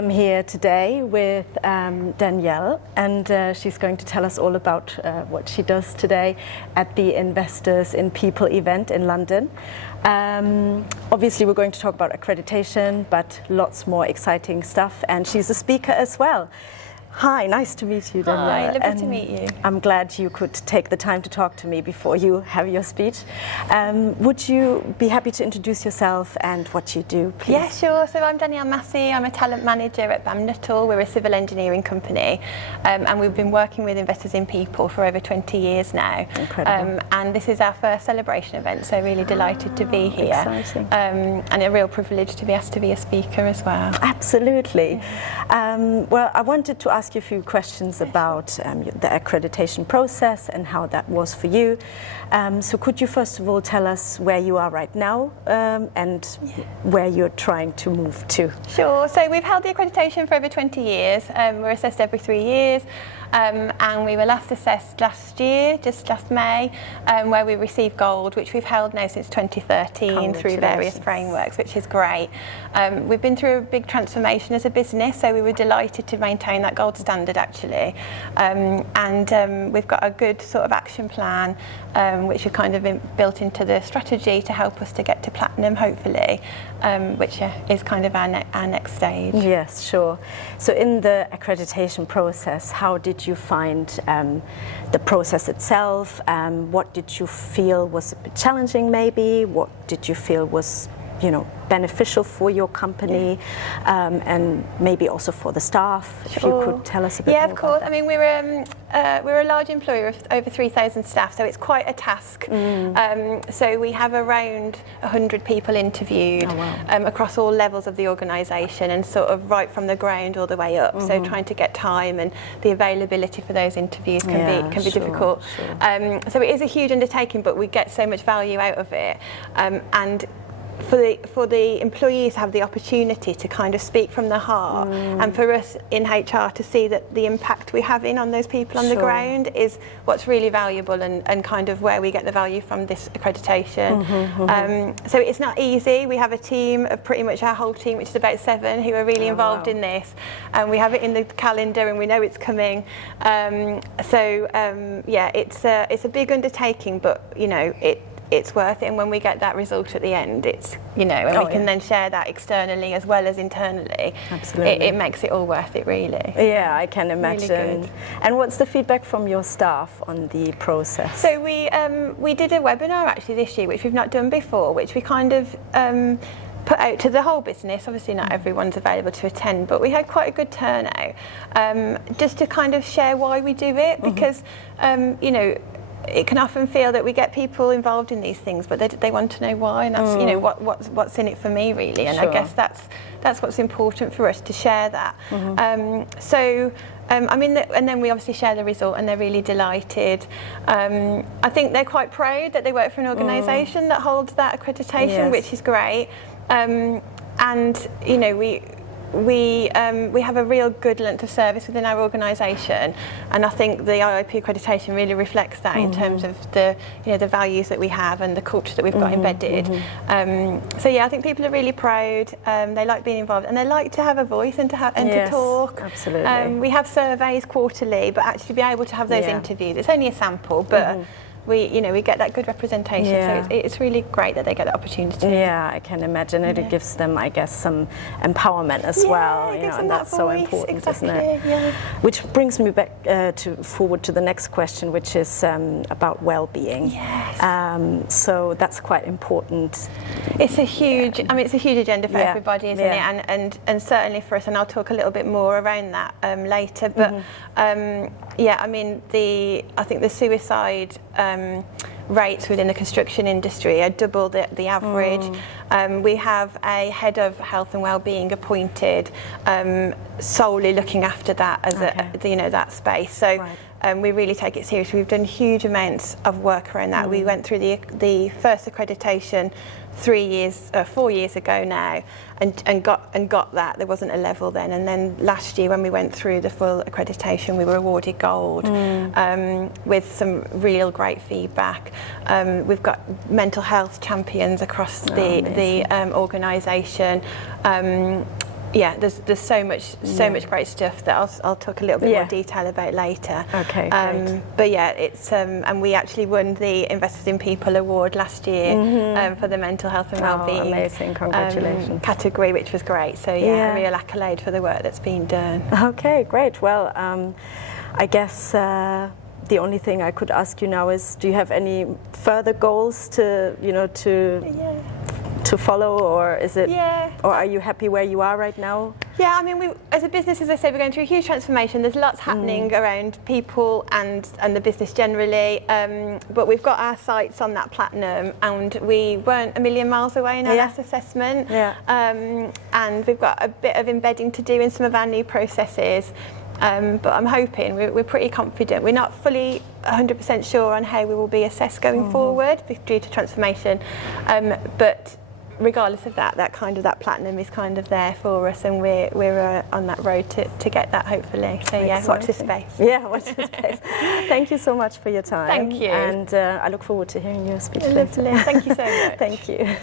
am here today with Danielle, and she's going to tell us all about what she does today at the Investors in People event in London. Obviously, we're going to talk about accreditation, but lots more exciting stuff, and she's a speaker as well. Hi, nice to meet you, Danielle. Hi, lovely to meet you. I'm glad you could take the time to talk to me before you have your speech. Would you be happy to introduce yourself and what you do, please? Yeah, sure. So I'm Danielle Massey. I'm a talent manager at BAM Nuttall. We're a civil engineering company, and we've been working with Investors in People for over 20 years now. Incredible. And this is our first celebration event, so really delighted to be here. Exciting. And a real privilege to be asked to be a speaker as well. Absolutely. Well, I wanted to ask you a few questions about the accreditation process and how that was for you. So could you first of all tell us where you are right now and where you're trying to move to? Sure. So we've held the accreditation for over 20 years. We're assessed every 3 years. And we were last assessed last year, just last May, where we received gold, which we've held now since 2013 through various frameworks, which is great. We've been through a big transformation as a business, so we were delighted to maintain that gold standard actually. And we've got a good sort of action plan, which are kind of built into the strategy to help us to get to platinum, hopefully, which is kind of our next stage. Yes, sure. So in the accreditation process, how did you find the process itself? What did you feel was a bit challenging maybe? What did you feel was, beneficial for your company, and maybe also for the staff? If you could tell us a bit more. Yeah, of course. I mean, we're a large employer of over 3,000 staff, so it's quite a task. So we have around 100 people interviewed across all levels of the organisation, and sort of right from the ground all the way up. So trying to get time and the availability for those interviews can be difficult. Sure. So it is a huge undertaking, but we get so much value out of it. And for the employees to have the opportunity to kind of speak from the heart, and for us in HR to see that the impact we're having on those people on the ground is what's really valuable, and kind of where we get the value from this accreditation. So it's not easy. We have a team of pretty much our whole team, which is about 7, who are really involved in this, and we have it in the calendar and we know it's coming. Yeah, it's a big undertaking, but it's worth it, and when we get that result at the end, it's and we can then share that externally as well as internally. Absolutely, it makes it all worth it, really. Yeah, I can imagine. Really good. And what's the feedback from your staff on the process? So we did a webinar actually this year, which we've not done before, which we kind of put out to the whole business. Obviously not everyone's available to attend, but we had quite a good turnout, just to kind of share why we do it, because it can often feel that we get people involved in these things, but they want to know why, and that's what's in it for me, really. And I guess that's what's important for us to share that. And then we obviously share the result, and they're really delighted. I think they're quite proud that they work for an organisation that holds that accreditation, which is great. We have a real good length of service within our organisation, and I think the IIP accreditation really reflects that in terms of the the values that we have and the culture that we've got embedded. So yeah, I think people are really proud. They like being involved, and they like to have a voice and to talk. Absolutely. We have surveys quarterly, but actually be able to have those interviews. It's only a sample, but we get that good representation, so it's really great that they get the opportunity. Yeah, I can imagine it. It gives them, I guess, some empowerment as well, and that's so important, isn't it? Yeah. Which brings me back forward to the next question, which is about well-being. Yes. So that's quite important. It's a huge agenda for everybody, isn't it? And certainly for us, and I'll talk a little bit more around that later. But I think the suicide rates within the construction industry are double the average. We have a head of health and wellbeing appointed, solely looking after that as that space. So we really take it seriously. We've done huge amounts of work around that. We went through the first accreditation 4 years ago now, and got that. There wasn't a level then, and then last year when we went through the full accreditation, we were awarded gold with some real great feedback. We've got mental health champions across the organisation. yeah, there's so much great stuff that I'll talk a little bit more detail about later. Okay, great. But yeah, it's and we actually won the Investors in People award last year for the mental health and wellbeing amazing, congratulations. category, which was great. So yeah, a real accolade for the work that's been done. Okay, great. Well, I guess the only thing I could ask you now is, do you have any further goals to follow, or is it, or are you happy where you are right now? Yeah, I mean, we, as a business, as I said, we're going through a huge transformation. There's lots happening around people and the business generally, but we've got our sights on that platinum, and we weren't a million miles away in our last assessment. And we've got a bit of embedding to do in some of our new processes. But I'm hoping, we're pretty confident. We're not fully 100% sure on how we will be assessed going forward due to transformation, but regardless of that platinum is kind of there for us, and we're on that road to get that, hopefully. So yeah, watch this space. Yeah, watch this space. Thank you so much for your time. Thank you. And I look forward to hearing your speech later. Lovely. Thank you so much. Thank you.